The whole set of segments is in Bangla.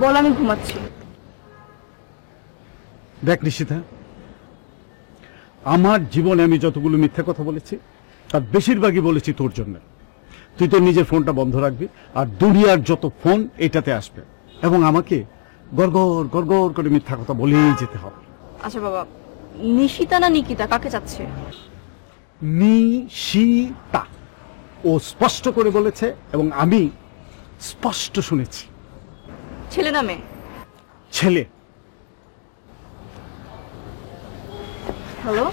বল, আমি ঘুমাচ্ছি। দেখ নিশিতা, আমার জীবনে আমি যতগুলো মিথ্যা কথা বলেছি তার বেশিরভাগই বলেছি তোর জন্য। তুই তোর নিজের ফোনটা বন্ধ রাখবি, আর দুনিয়ার যত ফোন এটাতে আসবে, এবং আমাকে গড়গড় গড়গড় করে মিথ্যা কথা বলেই যেতে হবে। আচ্ছা বাবা, নিশিতা না নিকিতা, কাকে চাচ্ছে? নিশিতা, ও স্পষ্ট করে বলেছে এবং আমি স্পষ্ট শুনেছি। ছেলে না মেয়ে? ছেলে। হ্যালো,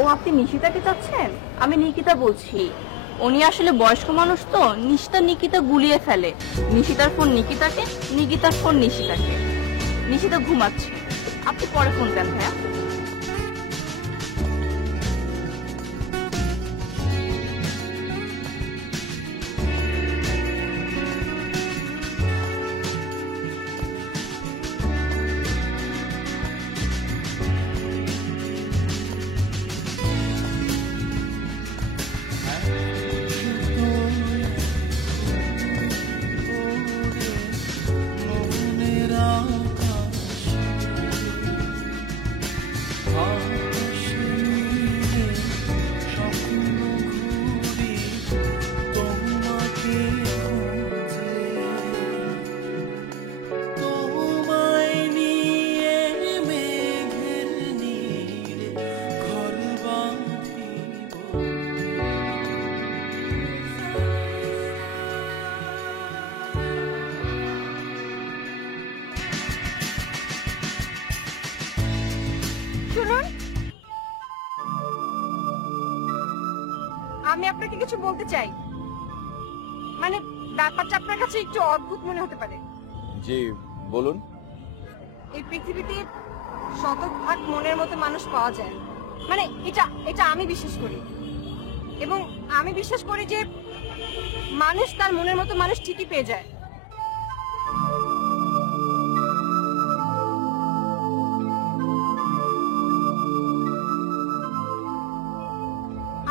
ও আপনি নিশিতাকে চাচ্ছেন? আমি নিকিতা বলছি। উনি আসলে বয়স্ক মানুষ তো, নিশিতা নিকিতা গুলিয়ে ফেলে। নিশিতার ফোন নিকিতাকে, নিকিতার ফোন নিশিতাকে। নিশিতা ঘুমাচ্ছে, আপনি পরে ফোন দেন ভাইয়া। আমি আপনাকে কিছু বলতে চাই, মানে ব্যাপারটা আপনার কাছে একটু অদ্ভুত মনে হতে পারে। জি বলুন। এই পৃথিবীতে শতভাগ মনের মতো মানুষ পাওয়া যায়, মানে এটা আমি বিশ্বাস করি, এবং আমি বিশ্বাস করি যে মানুষ তার মনের মতো মানুষ ঠিকই পেয়ে যায়।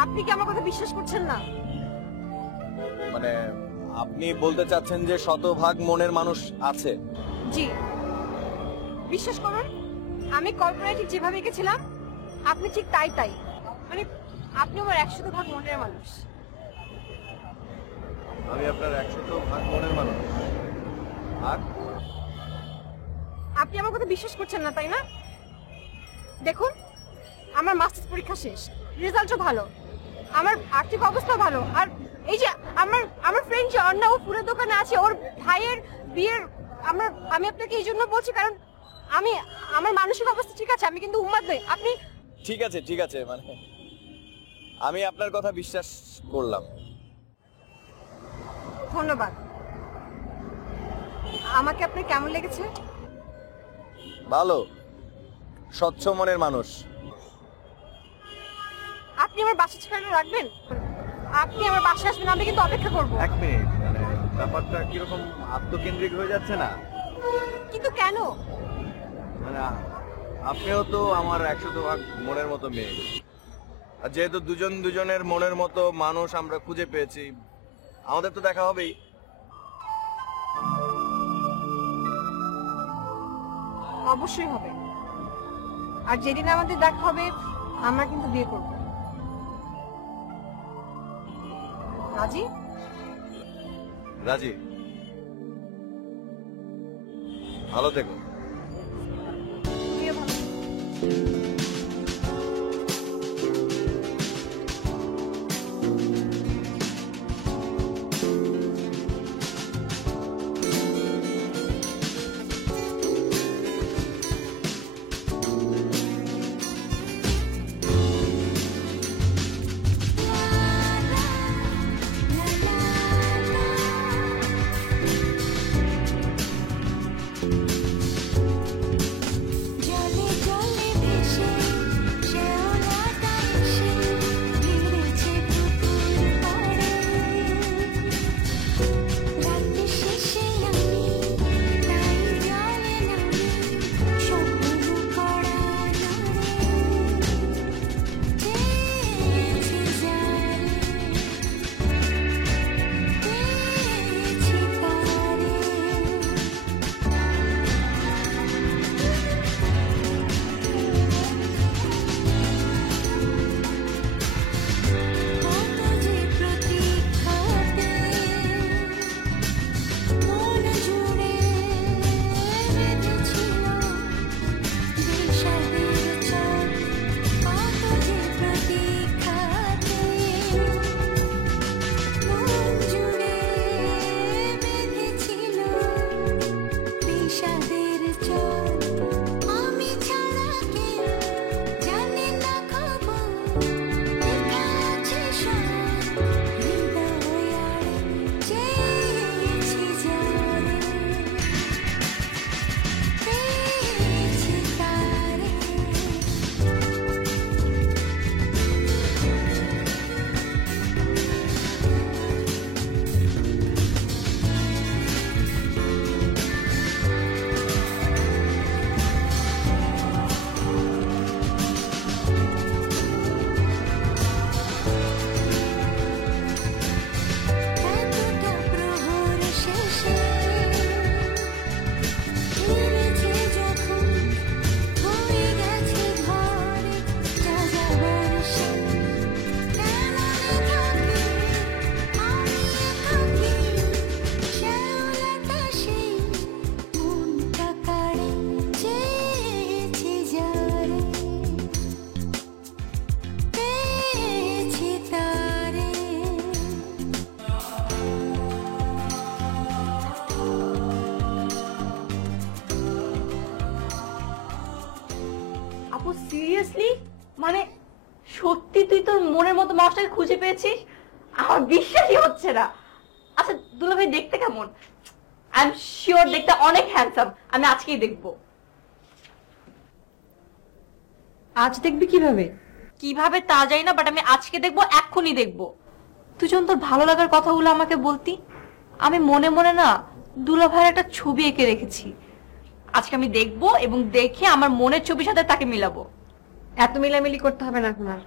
আপনি কি আমার কথা বিশ্বাস করছেন না? মানে আপনি বলতে চাচ্ছেন যে শতভাগ মনের মানুষ আছে? জি, বিশ্বাস করুন, আমি কল্পনায় ঠিক যেভাবে এঁকেছিলাম আপনি ঠিক তাই, মানে আপনি আমার 100% মনের মানুষ। আমি আপনার 100% মনের মানুষ। আর আপনি আমার কথা বিশ্বাস করছেন না, তাই না? দেখুন, আমার মাস্টার্স পরীক্ষা শেষ, রেজাল্টও ভালো, আমার আর্থিক অবস্থা ভালো, আর এই যে আমার ফ্রেন্ড যে অন্য, ও ফুলের দোকানে আছে, ওর ভাইয়ের বিয়ের, আমি আপনাকে এই জন্য বলছি কারণ আমার মানসিক অবস্থা ঠিক আছে, আমি কিন্তু উন্মাদ নই। আপনি ঠিক আছে, মানে আমি আপনার কথা বিশ্বাস করলাম। ধন্যবাদ। আমাকে আপনার কেমন লেগেছে? ভালো, স্বচ্ছ মনের মানুষ। আপনি আমার বাসা ঠিকানা রাখবেন? আপনি আমার বাসায় আসবেন, আমি কিন্তু অপেক্ষা করব। এক মিনিট, মানে ব্যাপারটা কিরকম আত্মকেন্দ্রিক হয়ে যাচ্ছে না? কিন্তু কেন? মানে আপনিও তো আমার 100% মনের মতো মেয়ে, আর যেহেতু দুজনের মনের মতো মানুষ আমরা খুঁজে পেয়েছি, আমাদের তো দেখা হবেই। অবশ্যই হবে, আর যেদিন আমাদের দেখা হবে আমরা কিন্তু বিয়ে করব। রাজি? রাজি। ভালো থেকো। তুইও ভালো থাকিস। জলে জলে ভেসে আমাকে খুঁজে পেয়েছিস? আমার বিশ্বাসই হচ্ছে না। আচ্ছা দুলাভাই দেখতে কেমন? আই এম শিওর দেখতে অনেক হ্যান্ডসাম। আমি আজকেই দেখবো। আজ দেখবি কিভাবে? কিভাবে তা জানি না, বাট আমি আজকে দেখবো, এক্ষুনি দেখবো। তুই যখন তোর ভালো লাগার কথাগুলো আমাকে বলতি, আমি মনে মনে না দুলাভাইয়ের একটা ছবি এঁকে রেখেছি। আজকে আমি দেখবো এবং দেখে আমার মনের ছবির সাথে তাকে মিলাবো। এত মিলামিলি করতে হবে না এখন আর।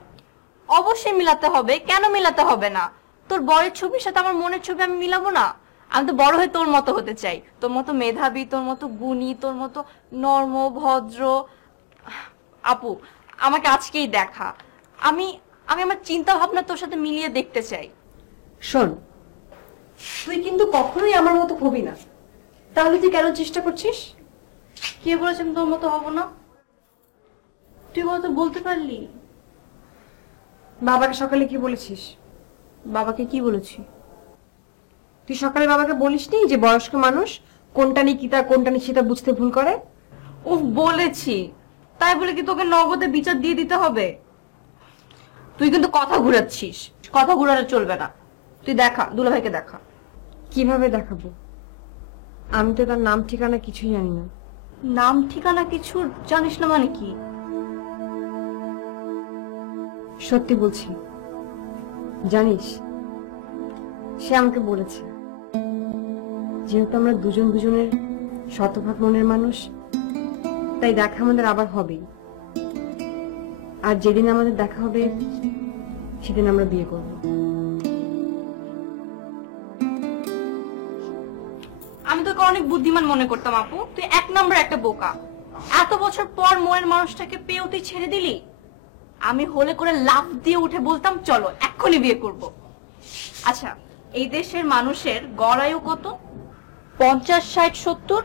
অবশ্যই মিলাতে হবে, কেন মিলাতে হবে না? তোর বরের ছবির সাথে আমার মনের ছবি আমি মিলাবো না? আমি তো বড় হয়ে তোর মতো হতে চাই, তোর মতো মেধাবী, তোর মতো গুণী, তোর মতো নর্ম ভদ্র। আপু আমাকে আজকেই দেখা। আমি আমি আমার চিন্তা ভাবনা তোর সাথে মিলিয়ে দেখতে চাই। শোন, তুই কিন্তু কখনোই আমার মতো হবি না। তাহলে তুই কেন চেষ্টা করছিস? কে বলেছে আমি তোর মতো হব না? তুই কথা বলতে পারলি? বাবাকে সকালে কি বলেছিস? বাবাকে কি বলেছি? তুই সকালে বাবাকে বলিসনি যে বয়স্ক মানুষ কোনটা নিকিতা কোনটা নিশিতা বুঝতে ভুল করে? ও বলেছি, তাই বলে কি তোকে নগদে বিচার দিয়ে দিতে হবে? তুই কিন্তু কথা ঘুরাচ্ছিস, কথা ঘুরালে চলবে না। তুই দেখা, দুলাভাইকে দেখা। কিভাবে দেখাবো? আমি তো তার নাম ঠিকানা কিছুই জানি না। নাম ঠিকানা কিছু জানিস না মানে কি? সত্যি বলছি, জানিস সে আমাকে বলেছে যেহেতু আমরা দুজন দুজনের শতভাগ মনের মানুষ, তাই দেখা আমাদের আবার হবেই। আর যেদিন আমাদের দেখা হবে সেদিন আমরা বিয়ে করব। আমি তোকে অনেক বুদ্ধিমান মনে করতাম আপু, তুই এক নম্বর একটা বোকা। এত বছর পর মনের মানুষটাকে পেয়েও তুই ছেড়ে দিলি। আমি হলে করে লাফ দিয়ে উঠে বলতাম চলো এক্ষুনি বিয়ে করব। আচ্ছা এই দেশের মানুষের গড় আয়ু কত? 50, 60, 70?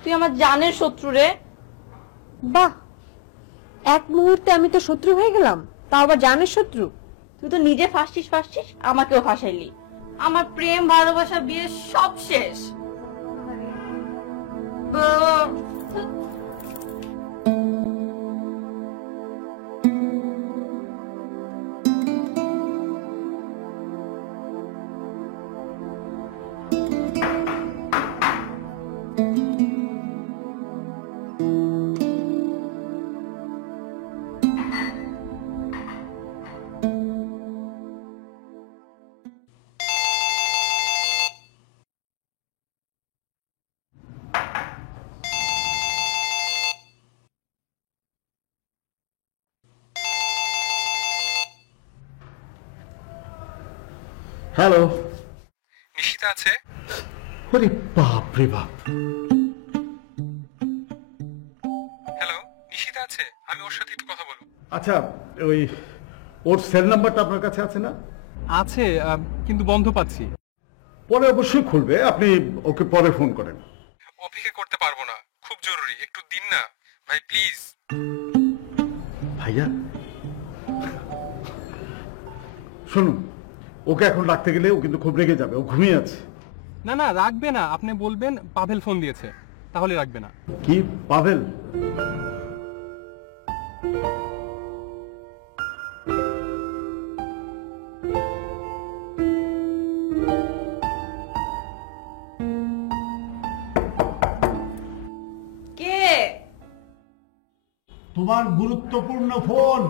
তুই আমার জানের শত্রু রে। বাহ, এক মুহূর্তে আমি তো শত্রু হয়ে গেলাম, তাও আবার জানের শত্রু। তুই তো নিজে ফাঁসছিস আমাকেও ফাঁসাইলি। আমার প্রেম ভালোবাসা বিয়ে সব শেষ। হ্যালো। নিশিতা আছে? ওরে বাপ রে বাপ। হ্যালো, নিশিতা আছে? আমি ওর সাথে একটু কথা বলবো। আচ্ছা, ওই ওর সেল নাম্বারটা আপনার কাছে আছে না? আছে, কিন্তু বন্ধ পাচ্ছি। পরে অবশ্যই খুলবে, আপনি ওকে পরে ফোন করেন। অপেক্ষা করতে পারবো না, খুব জরুরি, একটু দিন না ভাই প্লিজ। ভাইয়া শুনুন, ওকে এখন রাখতে গেলে ও কিন্তু খুব রেগে যাবে, ও ঘুমিয়ে আছে। না না রাখবে না, আপনি বলবেন পাভেল ফোন দিয়েছে, তাহলে রাখবে না। কি পাভেল? কে? তোমার গুরুত্বপূর্ণ ফোন।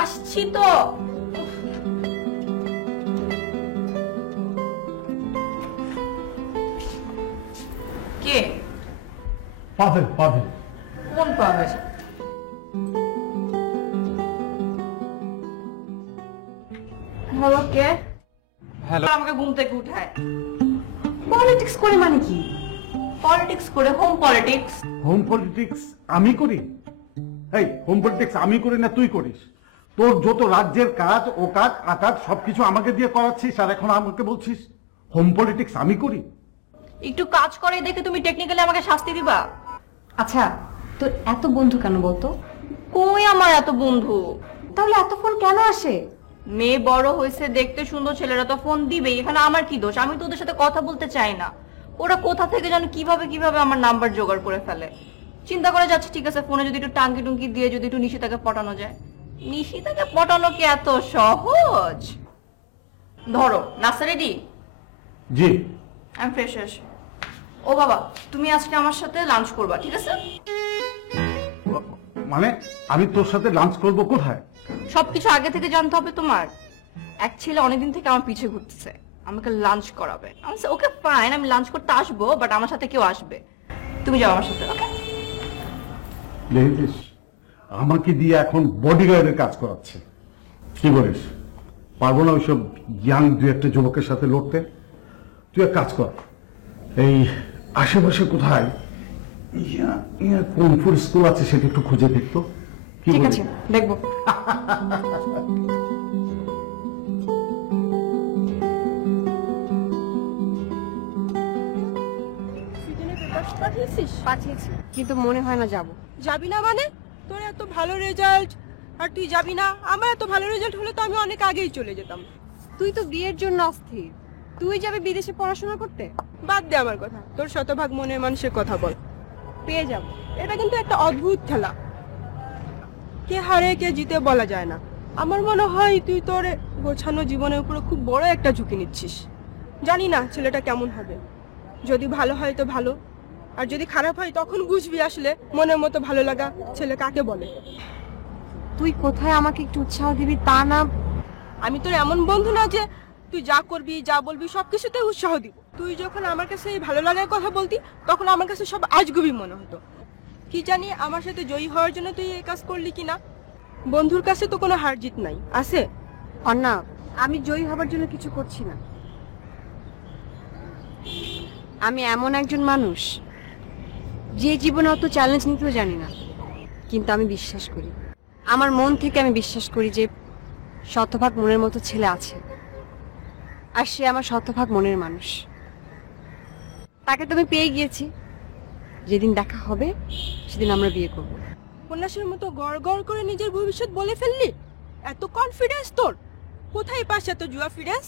আসছি তো। কে? পাভেল পাভেল। কোন পাবে? হ্যালো, কে? হ্যালো, আমাকে ঘুম থেকে উঠায়। পলিটিক্স করে মানে কি? পলিটিক্স করে, হোম পলিটিক্স। হোম পলিটিক্স আমি করি? এই হোম পলিটিক্স আমি করি না তুই করিস? তোর যত রাজ্যের কাজ ও কাজ আকাজ সবকিছু আমাকে দিয়ে করাচ্ছিস, আর এখন আমাকে বলছিস হোম পলিটিক্স আমি করি? একটু কাজ করে দেখে তুমি টেকনিক্যালি আমাকে শাস্তি দিবা? আচ্ছা, তোর এত বন্ধু কেন বলতো? কই আমার এত বন্ধু? তাহলে এত ফোন কেন আসে? মেয়ে বড় হয়েছে, দেখতে সুন্দর, ছেলেরা তো ফোন দিবে। এখানে আমার কি দোষ? আমি তো ওদের সাথে কথা বলতে চাই না। ওরা কোথা থেকে যেন কিভাবে কিভাবে আমার নাম্বার জোগাড় করে ফেলে। চিন্তা করে যাচ্ছে ঠিক আছে ফোনে যদি একটু টাঙ্কি টুঙ্কি দিয়ে যদি একটু নিশিতাকে পটানো যায়। নিশিতাকে পটানো কি এত সহজ? ধরো নাস্তা রেডি? জি। আমি ফ্রেশ হয়ে আসি। ও বাবা, তুমি আজকে আমার সাথে লাঞ্চ করবা, ঠিক আছে? মানে আমি তোর সাথে লাঞ্চ করব কোথায়? সবকিছু আগে থেকে জানতে হবে তোমার। এক ছেলে অনেকদিন থেকে আমার পিছে ঘুরতেছে, আমাকে লাঞ্চ করাবে। আমি ওকে ফাইন, আমি লাঞ্চ করতে আসবো, বাট আমার সাথে কেউ আসবে। তুমি যাও আমার সাথে, ওকে? দেখেছিস আমাকে দিয়ে এখন বডিগার্ডের কাজ করাচ্ছে। কি বলিস? পারবো না ওইসব ইয়াং দু একটা যুবকের সাথে লড়তে? তুই এক কাজ কর, এই আশেপাশে কোথায় কোন স্কুল আছে সেটা একটু খুঁজে দেখতো। কি ঠিক বলিস? আছে, দেখবো। পাঠিয়েছি, কিন্তু মনে হয় না যাব। যাবি না মানে? তোর এত ভালো রেজাল্ট আর তুই যাবি না? আমার এত ভালো রেজাল্ট হলে তো আমি অনেক আগেই চলে যেতাম। তুই তো বিয়ের জন্য অস্থির, তুই যাবে বিদেশে পড়াশোনা করতে? বাদ দে আমার কথা, তোর শতভাগ মনের মানুষের কথা বল। পেয়ে যাব। এটা কিন্তু একটা অদ্ভুত খেলা, কে হারে কে জিতে বলা যায় না। আমার মনে হয় তুই তোর গোছানো জীবনের উপরে খুব বড় একটা ঝুঁকি নিচ্ছিস। জানি না ছেলেটা কেমন হবে, যদি ভালো হয় তো ভালো, আর যদি খারাপ হয় তখন বুঝবি আসলে মনের মতো ভালো লাগা ছেলে কাকে বলে। তুই কোথায় আমাকে একটু উৎসাহ দিবি তা না। আমি তোর এমন বন্ধু না যে তুই যা করবি যা বলবি সবকিছুতে উৎসাহ দিব। তুই যখন আমার কাছে এই ভালো লাগার কথা বলতি তখন আমার কাছে সব আজগুবি মনে হতো। কি জানি আমার সাথে জয়ী হওয়ার জন্য তুই এই কাজ করলি কিনা। বন্ধুর কাছে তো কোনো হার জিত নাই, আছে? অন্না, আমি জয়ী হবার জন্য কিছু করছি না। আমি এমন একজন মানুষ যে জীবনে অত চ্যালেঞ্জ নিতেও জানি না, কিন্তু আমি বিশ্বাস করি, আমার মন থেকে আমি বিশ্বাস করি যে শতভাগ মনের মতো ছেলে আছে, আর সে আমার শতভাগ মনের মানুষ। তাকে তো আমি পেয়ে গিয়েছি, যেদিন দেখা হবে সেদিন আমরা বিয়ে করব। উপন্যাসের মতো গড় গড় করে নিজের ভবিষ্যৎ বলে ফেললি? এত কনফিডেন্স তোর? কোথায় পাস এত জুয়া ফিডেন্স?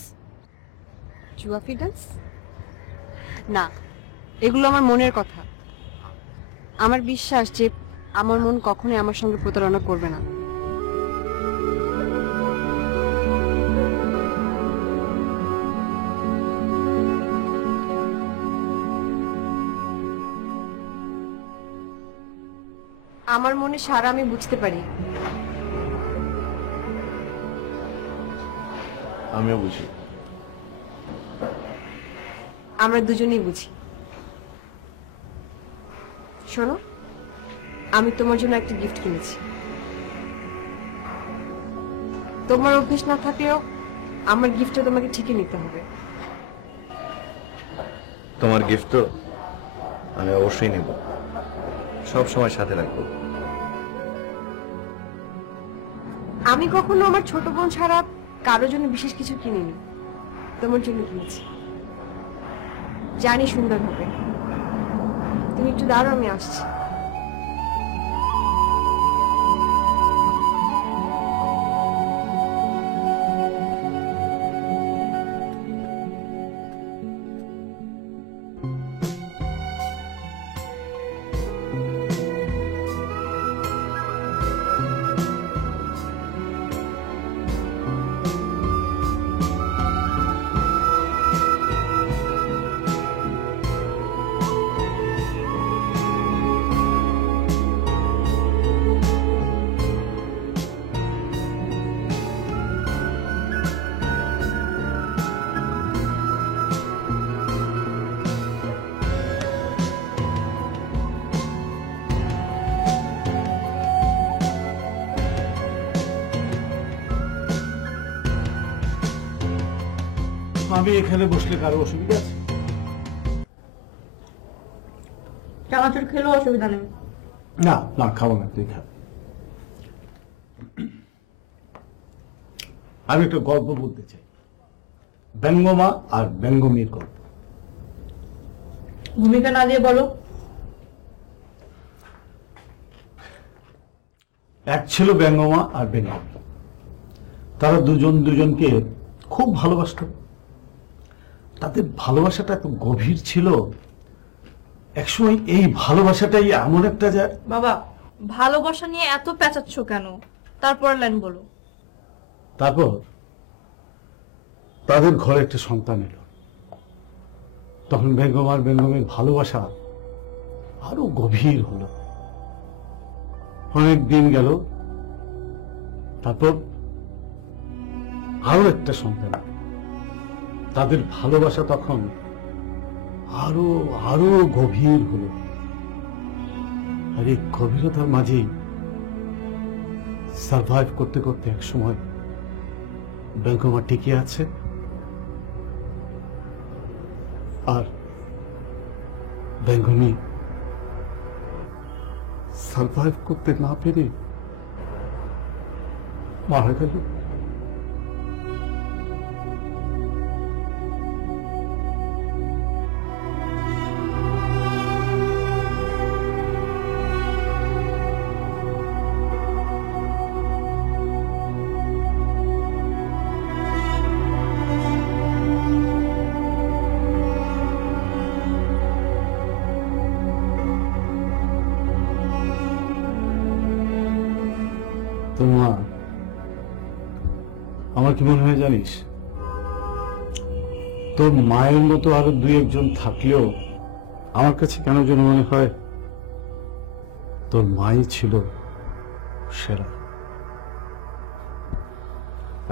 জুয়া ফিডেন্স না, এগুলো আমার মনের কথা। আমার বিশ্বাস যে আমার মন কখনোই আমার সঙ্গে প্রতারণা করবে না। আমার মনে সারা আমি বুঝতে পারি। আমিও বুঝি। আমরা দুজনেই বুঝি। শোনো, আমি তোমার জন্য একটা গিফট কিনেছি। তোমার অভ্যেস না থাকলেও আমার গিফটটা তোমাকে ঠিকই নিতে হবে। তোমার গিফট তো আমি অবশ্যই নেব, সব সময় সাথে রাখবো। আমি কখনো আমার ছোট বোন ছাড়া কারোর জন্য বিশেষ কিছু কিনিনি, তোমার জন্য কিনেছি। জানি সুন্দর হবে। তুমি একটু দাঁড়াও, আমি আসছি। আমি এখানে বসলে কারো অসুবিধা আছে? চানাচুর খেলেও অসুবিধা নেই। না না, খাবো না, তুই খা। আমি একটা গল্প বলতে চাই, ব্যঙ্গমা আর ব্যঙ্গমীর গল্প। ভূমিকা না দিয়ে বলো। এক ছিল ব্যঙ্গমা আর ব্যঙ্গমী। তারা দুজন দুজনকে খুব ভালোবাসত। তাদের ভালোবাসাটা এত গভীর ছিল, একসময় এই ভালোবাসাটাই এমন একটা যায়। বাবা, ভালোবাসা নিয়ে এত পেঁচাচ্ছ কেন? তারপর লাইন বলো। তারপর তাদের ঘরে একটা সন্তান এলো। তখন বেগম আর বেগমের ভালোবাসা আরো গভীর হলো। অনেক দিন গেল, তারপর আরো একটা সন্তান। তাদের ভালোবাসা তখন আরো আরো গভীর হলো। আর এই গভীরতার মাঝেই সার্ভাইভ করতে করতে এক সময় বেগমা টিকে আছে, আর বেগমি সার্ভাইভ করতে না পেরে মারা গেল। তো মা, আমার কি মনে হয় জানিস, তোর মায়ের মতো আরো দুই একজন থাকলেও আমার কাছে কেন যেন মনে হয় তোর মাই ছিল সেরা।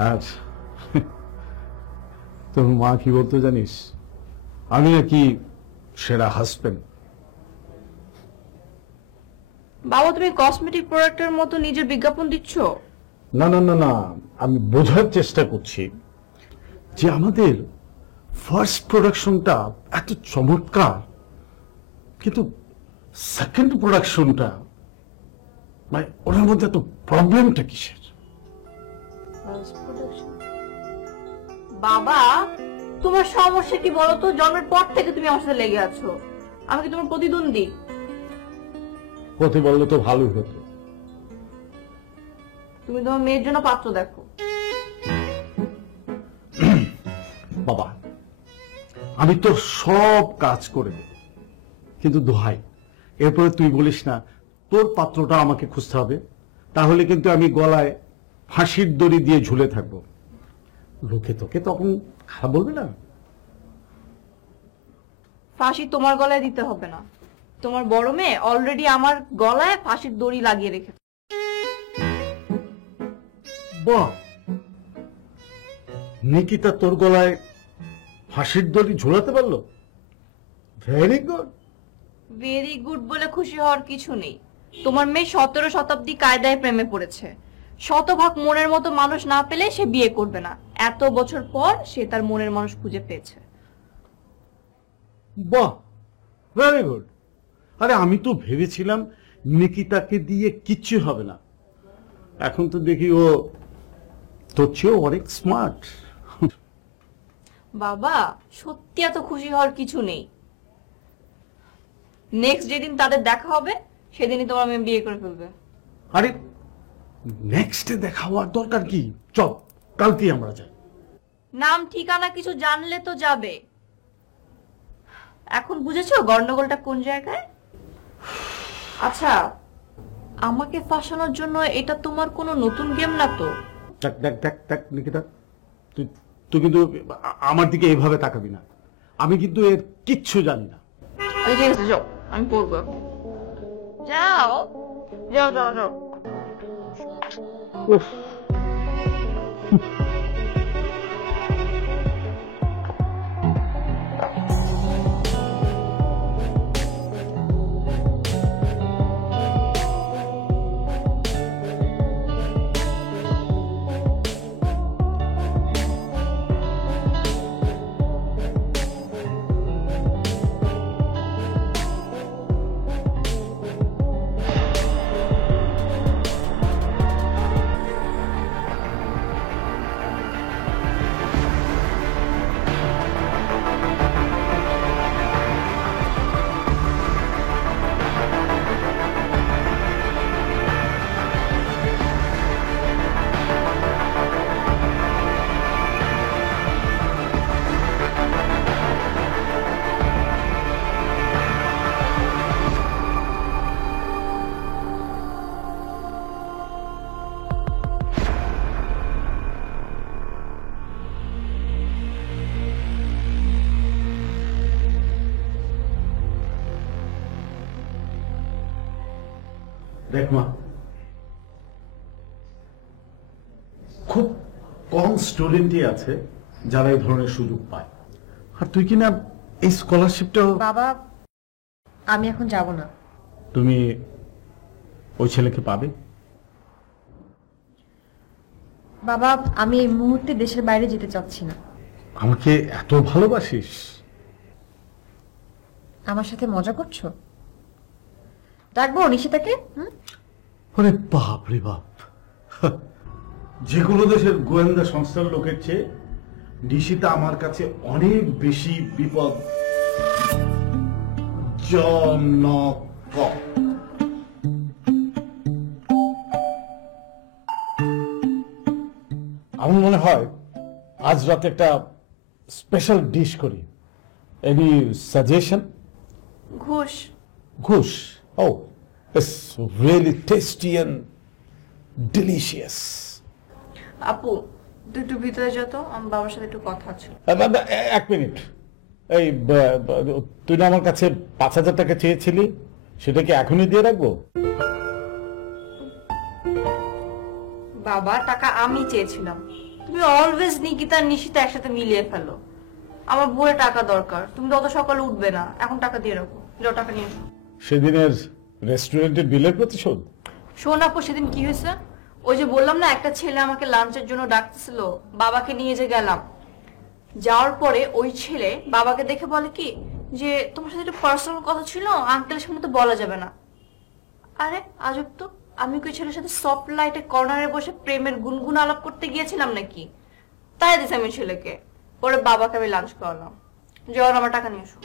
আর তোর মা কি বলতো জানিস, আমি নাকি সেরা হাজবেন্ড। বাবা, তুমি কসমেটিক প্রোডাক্টের মতো নিজের বিজ্ঞাপন দিচ্ছ? না না না না, আমি বোঝার চেষ্টা করছি যে আমাদের ফার্স্ট প্রোডাকশনটা এত চমৎকার, কিন্তু সেকেন্ড প্রোডাকশনটা মানে ওনার মধ্যে এত প্রবলেমটা কিসের? বাবা, তোমার সমস্যা কি বলো তো? জন্মের পর থেকে তুমি আমার সাথে লেগে আছো। আমি কি তোমার প্রতিদ্বন্দ্বী? প্রতি বললে তো ভালোই হতো। তুমি তোমার মেয়ের জন্য পাত্র দেখো। বাবা, আমি তোর সব কাজ করে দেব, কিন্তু দোহাই এরপরে তুই বলিস না তোর পাত্রটা আমাকে খুঁজতে হবে, তাহলে কিন্তু আমি গলায় ফাঁসির দড়ি দিয়ে ঝুলে থাকবো। লোকে তোকে তখন খারাপ বলবে না? ফাঁসি তোমার গলায় দিতে হবে না, তোমার বড় মেয়ে অলরেডি আমার গলায় ফাঁসির দড়ি লাগিয়ে রেখেছে। বাহ, নিকিতা তোর গলায় ফাঁসির দড়ি ঝোলাতে পারলো? Very good. ভেরি গুড বলে খুশি হওয়ার কিছু নেই। তোমার মেয়ে 17 শতাব্দী কায়দায় প্রেমে পড়েছে। শতভাগ মনের মতো মানুষ না পেলে সে বিয়ে করবে না। এত বছর পর সে তার মনের মানুষ খুঁজে পেয়েছে। বাহ, ভেরি গুড। আরে আমি তো ভেবেছিলাম নিকিতাকে দিয়ে কিচ্ছু হবে না, এখন তো দেখি ও তোর চেয়েও অনেক স্মার্ট। বাবা, সত্যি এত খুশি হওয়ার কিছু নেই। নেক্সট যেদিন তাদের দেখা হবে সেদিনই তোমার মেয়ে বিয়ে করে ফেলবে। আরে নেক্সটে দেখা হওয়ার দরকার কি? চল কালকে আমরা যাই। নাম ঠিকানা কিছু জানলে তো যাবে। এখন বুঝেছো গন্ডগোলটা কোন জায়গায়? আচ্ছা, আমাকে ফাঁসানোর জন্য এটা তোমার কোনো নতুন গেম না তো? দেখ দেখ দেখ দেখ নিকিতা, তুই তুই কিন্তু আমার দিকে এইভাবে তাকাবি না। আমি কিন্তু এর কিচ্ছু জানি না। আচ্ছা ঠিক আছে, যাও, আমি পড়বো। যাও যাও যাও যাও। উফ, দেখ মা, খুব কম স্টুডেন্টই আছে যারা এই ধরনের সুযোগ পায়, আর তুই কিনা এই স্কলারশিপটা। বাবা, আমি এখন যাব না। তুমি ওই ছেলেকে পাবে? বাবা, আমি এই মুহূর্তে দেশের বাইরে যেতে চাচ্ছি না। আমাকে এত ভালোবাসিস? আমার সাথে মজা করছো? ডাকবো নিশিতাকে? আরে বাপ রে বাপ, যে কোনো দেশের গোয়েন্দা সংস্থার লোকের চেয়ে নিশিতা আমার কাছে অনেক বেশি বিপদ জনক। আমার মনে হয় আজ রাতে একটা স্পেশাল ডিশ করি। Any suggestion? ঘুষ। ঘুষ? Oh, it's really tasty and delicious. আপু, তুই একটু ভিতরে যা তো, আমার বাবার সাথে একটু কথা আছে। এক মিনিট, এই তুই না আমার কাছে 5,000 টাকা চেয়েছিলি, সেটা কি এখনই দিয়ে রাখবো? বাবা, টাকা আমি চেয়েছিলাম, তুমি অলওয়েজ নিকিতা আর নিশিতা একসাথে মিলিয়ে ফেলো। আমার ভোরে টাকা দরকার, তুমি তো অত সকালে উঠবে না, এখন টাকা দিয়ে রাখো। যাও, টাকা নিয়ে এসো। সেদিনের রেস্টুরেন্টের বিলের প্রতিশোধ? শোন আপু, সেদিন কি হয়েছে? ওই যে বললাম না, একটা ছেলে আমাকে লাঞ্চের জন্য ডাকতেছিল, বাবাকে নিয়ে যে গেলাম। যাওয়ার পরে ওই ছেলে বাবাকে দেখে বলে কি যে তোমার সাথে একটা পার্সোনাল কথা ছিল, আঙ্কেলের সামনে তো বলা যাবে না। আরে আজব তো, আমি কি ছেলের সাথে সফট লাইটে কর্নারে বসে প্রেমের গুনগুন আলাপ করতে গিয়েছিলাম নাকি? তাই দিস আমি ছেলেকে। পরে বাবাকে আমি লাঞ্চ করালাম। যাওয়ার আমার টাকা নিয়ে এসো।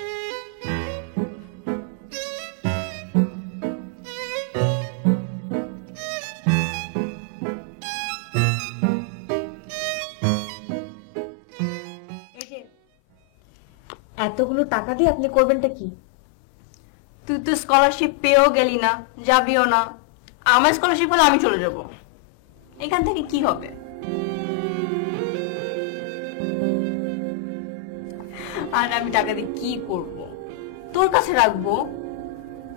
এতগুলো টাকা দিয়ে আপনি করবেনটা কি? তুই তো স্কলারশিপ পেয়েও গেলি না, যাবিও না। আমার স্কলারশিপ হলে আমি চলে যাব। এখান থেকে কি হবে? আর আমি টাকা দিয়ে কি করব? তোর কাছে রাখবো।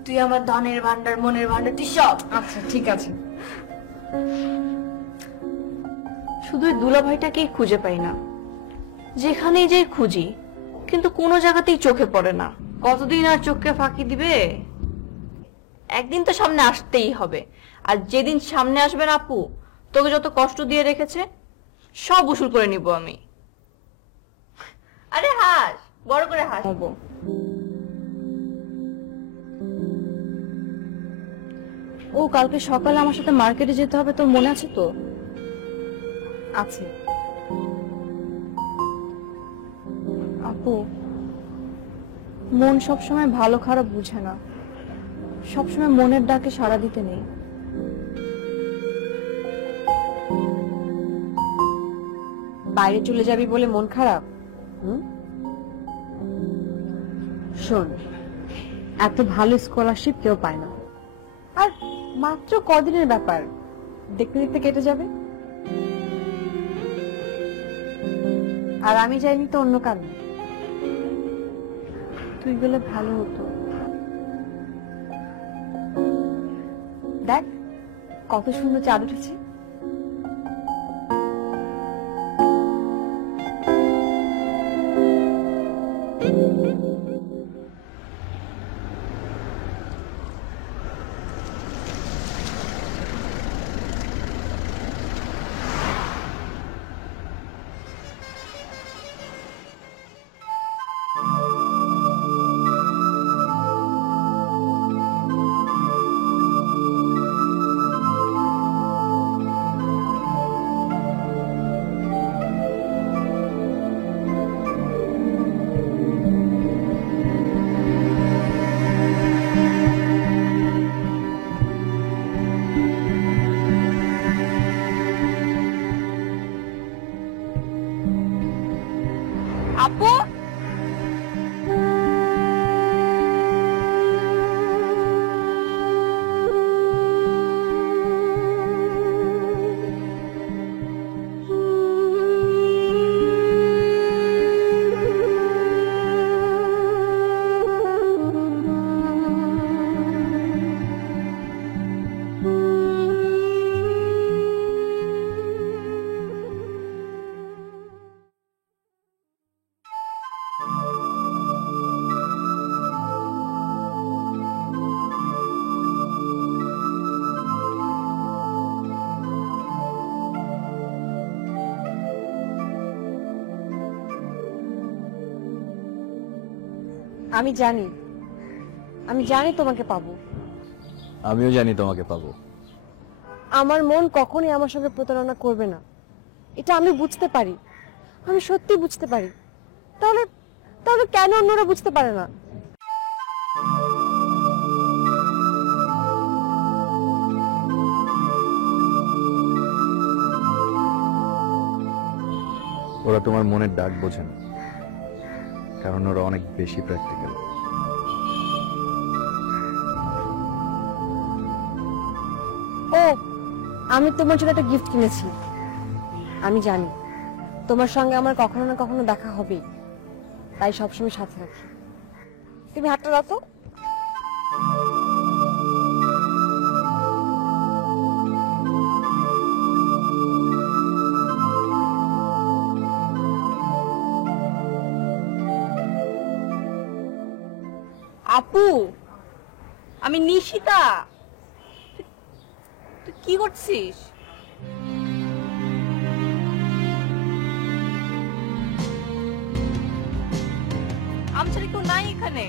তুই আমার ধনের ভান্ডার, মনের ভান্ডার, তুই সব। আচ্ছা ঠিক আছে। শুধু দুলা ভাইটাকেই খুঁজে পাই না, যেখানেই যে খুঁজি কিন্তু কোনো জায়গাতেই চোখে পড়ে না। কতদিন আর চোখকে ফাঁকি দিবে? একদিন তো সামনে আসতেই হবে। আর যেদিন সামনে আসবে না আপু, তোকে যত কষ্ট দিয়ে রেখেছে সব উসুল করে নিব আমি। আরে হাস, বড় করে হাস। ও কালকে সকালে আমার সাথে মার্কেটে যেতে হবে, তোর মনে আছে তো? আছে। আপু, মন সবসময় ভালো খারাপ বুঝে না, সবসময় মনের ডাকে সাড়া দিতে নেই। বাইরে চলে যাবি বলে মন খারাপ? শোন, এত ভালো স্কলারশিপ কেউ পায় না, আর মাত্র কদিনের ব্যাপার, দেখতে দেখতে কেটে যাবে। আর আমি যাইনি তো অন্য কারণে। তুই গেলে ভালো হতো। দেখ কত সুন্দর চাঁদ উঠেছে। আপু, আমি জানি, আমি জানি তোমাকে পাবো। আমিও জানি তোমাকে পাবো। আমার মন কখনোই আমার সঙ্গে প্রতারণা করবে না, এটা আমি বুঝতে পারি, আমি সত্যি বুঝতে পারি। তাহলে তাহলে কেন অন্যরা বুঝতে পারে না? ওরা তোমার মনের ডাক বোঝে না, কারণ ওরা অনেক বেশি প্র্যাকটিক্যাল। ও, আমি তোমার জন্য একটা গিফট কিনেছি। আমি জানি তোমার সঙ্গে আমার কখনো না কখনো দেখা হবেই, তাই সবসময় সাথে রাখি। তুমি হাতটা দাও তো। আপু, আমি নিশিতা। তুই কি করছিস? আমি ছাড়া কেউ নাই এখানে।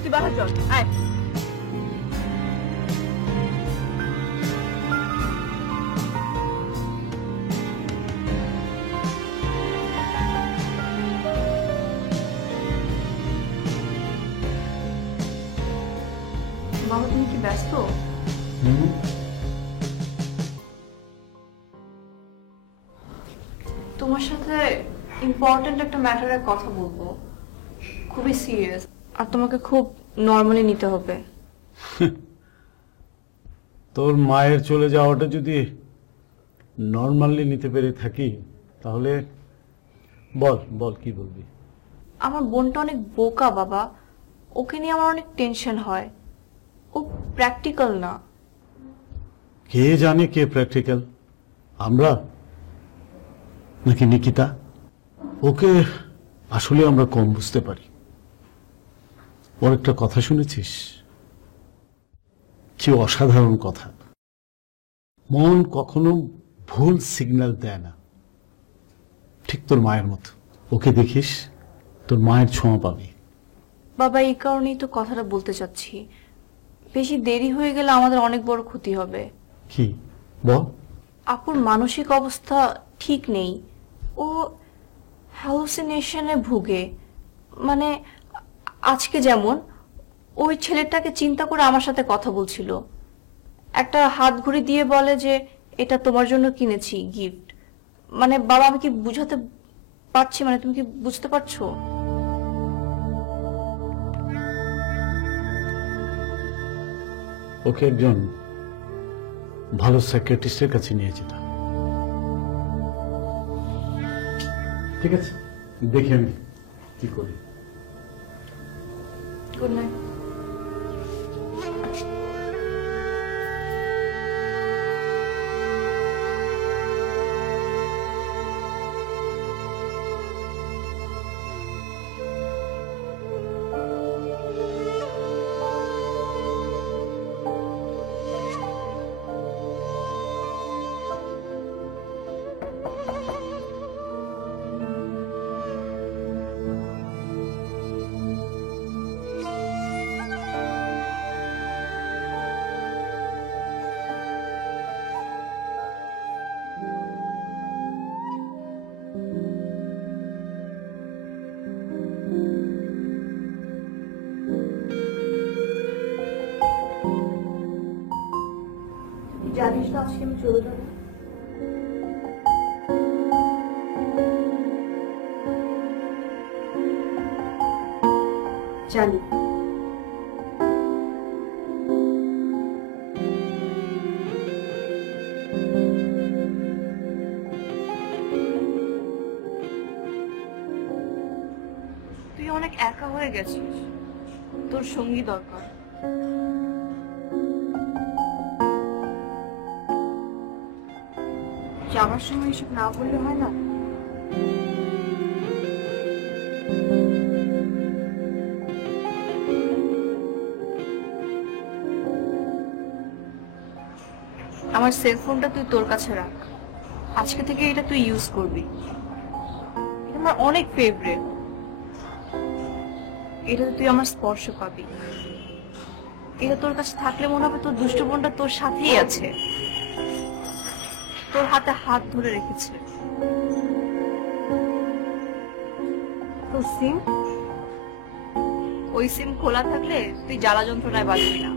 তুই বাসা চল, আয়। বাবা, তুমি কি ব্যস্ত? তোমার সাথে ইম্পর্টেন্ট একটা ম্যাটারে কথা বলবো, খুবই সিরিয়াস, আর তোমাকে খুব নর্মালি নিতে হবে। তোর মায়ের চলে যাওয়াটা যদি নর্মালি নিতে পেরে থাকি, তাহলে বল বল কি বলবি? আমার বোনটা অনেক বোকা বাবা, ওকে নিয়ে আমার অনেক টেনশন হয়। ও প্র্যাকটিক্যাল না। কে জানে কে প্র্যাকটিক্যাল, আমরা নাকি নিকিতা? ওকে আসলে আমরা কম বুঝতে পারি। ওর একটা কথা শুনেছিস? কি অসাধারণ কথা। মন কখনো ভুল সিগন্যাল দেয় না, ঠিক তোর মায়ের মতো। ওকে দেখিস, তোর মায়ের ছোঁয়া পাবি। বাবা, এই কারণেই তো কথাটা বলতে চাচ্ছি, বেশি দেরি হয়ে গেলে আমাদের অনেক বড় ক্ষতি হবে। কি বল? আপুর মানসিক অবস্থা ঠিক নেই, ও হ্যালুসিনেশনে ভুগে। মানে আজকে যেমন ওই ছেলেটাকে চিন্তা করে আমার সাথে কথা বলছিল, একটা হাত ঘড়ি দিয়ে বলে যে এটা তোমার জন্য কিনেছি গিফট। মানে বাবা, আমি কি বুঝাতে পারছি? মানে তুমি কি বুঝতে পারছো? ওকে একজন ভালো সাইকিয়াট্রিস্টের কাছে নিয়ে যেতে হবে। ঠিক আছে, দেখি আমি কি করি। Good night. জানিস তো আজকে আমি চলে যাবো। জানি। তুই অনেক একা হয়ে গেছিস, তোর সঙ্গী দরকার। যাওয়ার সময় এসব না বললে হয় না? আমার সেলফোনটা তুই তোর কাছে রাখ, আজকে থেকে এটা তুই ইউজ করবি। এটা আমার অনেক ফেভারিট, এটাতে তুই আমার স্পর্শ পাবি। এটা তোর কাছে থাকলে মনে হবে তোর দুষ্টু বোনটা তোর সাথেই আছে, তোর হাতে হাত ধরে রেখেছে। তোর সিম, ওই সিম খোলা থাকলে তুই জ্বালা যন্ত্রণায় বাঁচবি না।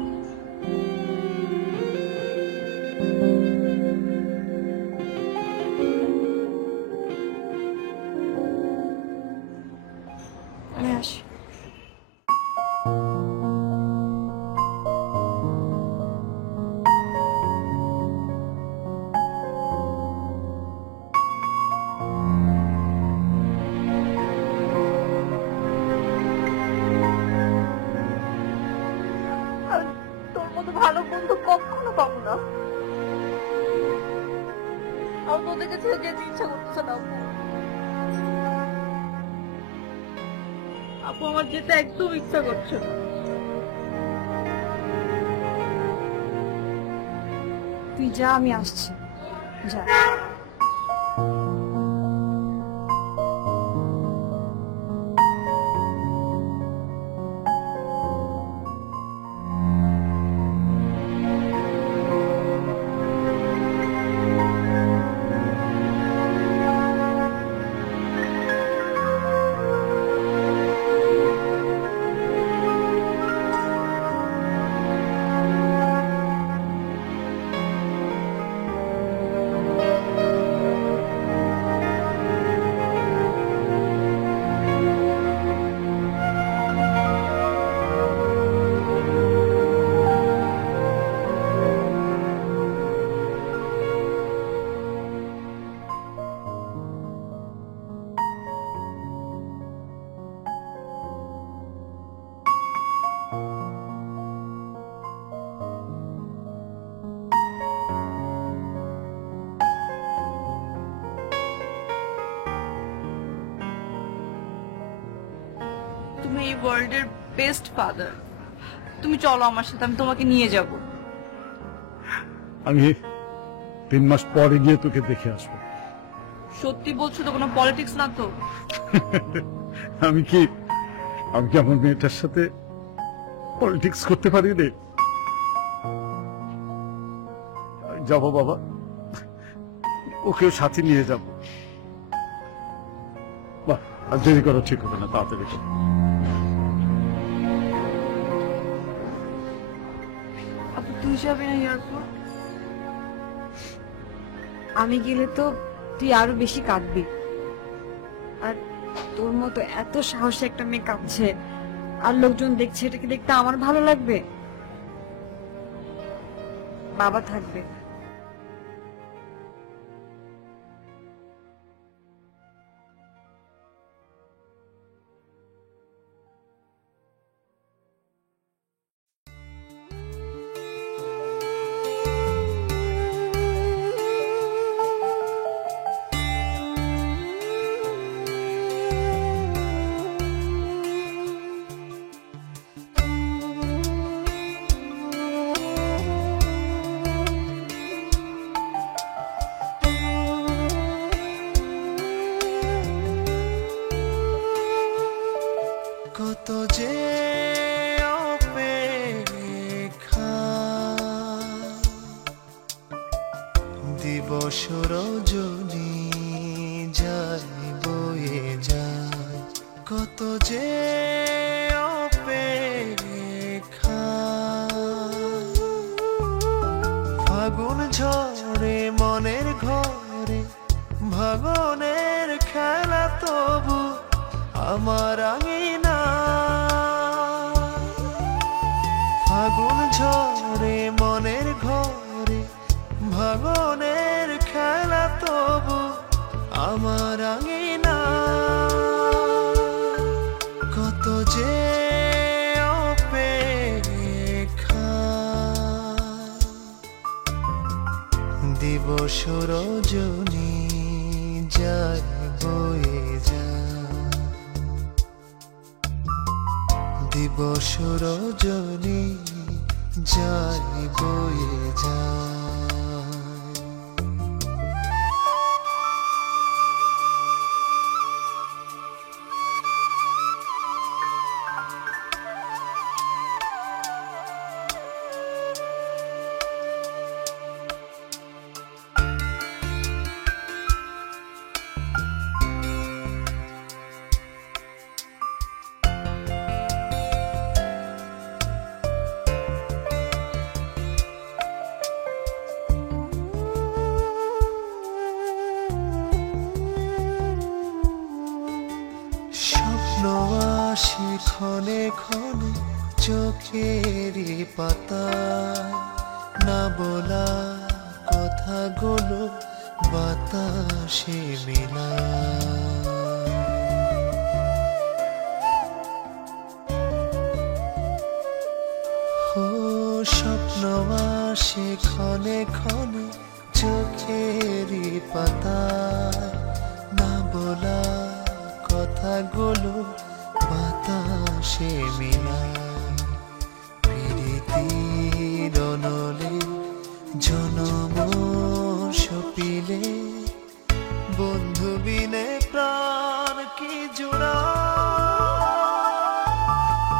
আমি আসি। তোর মতো ভালো বন্ধু কখনো পাবো না। আমার তোদেরকে ছেড়ে যেতে ইচ্ছা করতেছে না আপু। আপু আমার যেতে একদম ইচ্ছা করছে না। তুই যা, আমি আসছি, যা। তুমি এই ওয়ার্ল্ডের বেস্ট ফাদার। তুমি চলো আমার সাথে, আমি তোমাকে নিয়ে যাব। আমি 3 মাস পরে গিয়ে তোকে দেখে আসবো। সত্যি বলছো তো? কোনো পলিটিক্স না তো? আমি কি আমার মেয়েটার সাথে পলিটিক্স করতে পারি রে? যাবো বাবা, ওকেও সাথে নিয়ে যাব। বাহ, আর দেরি করা ঠিক হবে না, তাড়াতাড়ি করো। আপু তুই যাবি না এয়ারপোর্ট? আমি গেলে তো তুই আরো বেশি কাঁদবি। আর তোর মতো এত সাহসী একটা মেয়ে কাঁদছে আর লোকজন দেখছে, এটাকে দেখতে আমার ভালো লাগবে? বাবা থাকবে। কত যে অপেক্ষা, দিবস রজনী যায় বয়ে যায়। কত যে অপেক্ষা, ফাগুন ঝরে মনের ঘরে ভাগনের খেলা, তবু আমার আঙিনা। ফাগুন ঝরে মনের ঘরে ভাগনের খেলা, তবু আমার আঙিনা। কত যে অপেক্ষা, দিবস রজনী যায় বয়ে যায়। দিবস রজনী যায় বয়ে যায়। ক্ষণে চোখেরই পাতায় না বলা কথাগুলো বাতাসে মেলায়। ও স্বপ্ন আসে ক্ষণে ক্ষণে চোখেরই পাতায় না বলা কথাগুলো বাতাসে মিলায়। প্রীতির অনলে জনম সপিলে বন্ধু বিনে প্রাণ কি জোড়া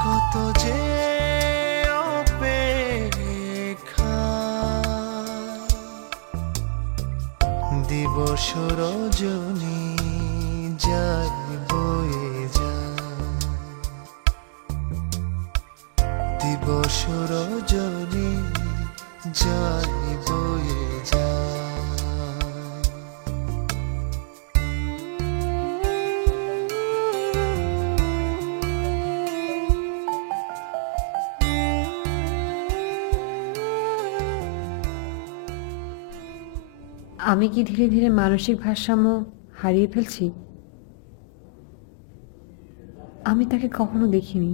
কত যে অপেক্ষা দিবস রজনী যায় বয়ে যায় দিবস রজনী যায় বয়ে যায়। আমি কি ধীরে ধীরে মানসিক ভারসাম্য হারিয়ে ফেলছি? আমি তাকে কখনো দেখিনি,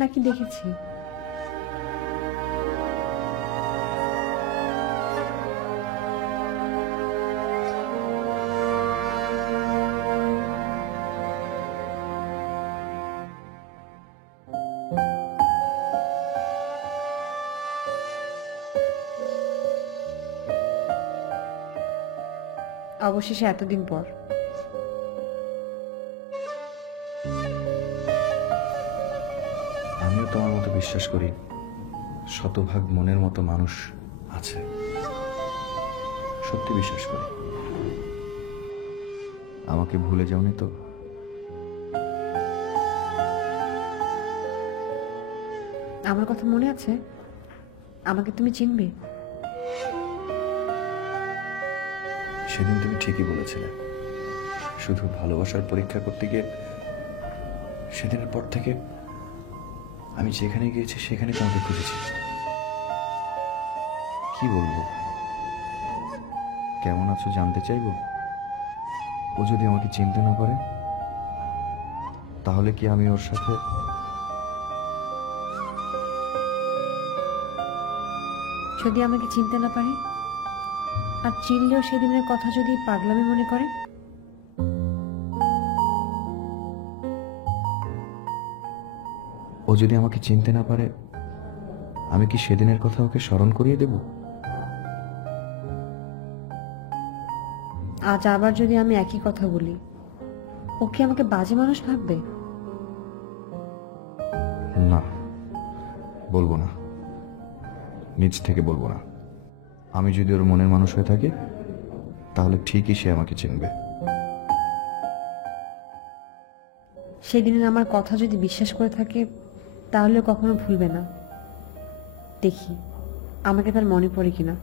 নাকি দেখেছি? অবশেষে এতদিন পর আমিও তোমার মতো বিশ্বাস করি শতভাগ মনের মতো মানুষ আছে, সত্যি বিশ্বাস করি। আমাকে ভুলে যাওনি তো? আমার কথা মনে আছে? আমাকে তুমি চিনবে? সেদিন তুমি ঠিকই বলেছিলে, শুধু ভালোবাসার পরীক্ষা করতে গিয়ে সেদিনের পর থেকে আমি যেখানে গিয়েছি সেখানে তোমাকে খুঁজেছি। কি বলবো, কেমন আছো জানতে চাইবো? ও যদি আমাকে চিনতে না পারে তাহলে কি আমি ওর সাথে? যদি আমাকে চিনতে না পারে আর চিনলেও সেদিনের কথা যদি পাগলামি মনে করে? ও যদি আমাকে চিনতে না পারে আমি কি সেদিনের কথা ওকে স্মরণ করিয়ে দেব? আজ আবার যদি আমি একই কথা বলি, ও কি আমাকে বাজে মানুষ ভাববে? না, বলবো না, নিজ থেকে বলবো না। আমি যদি ওর মনের মানুষ হয়ে থাকি তাহলে ঠিকই সে আমাকে চিনবে। সেদিনের আমার কথা যদি বিশ্বাস করে থাকে তাহলে কখনো ভুলবে না। দেখি আমাকে তার মনে পড়ে কিনা।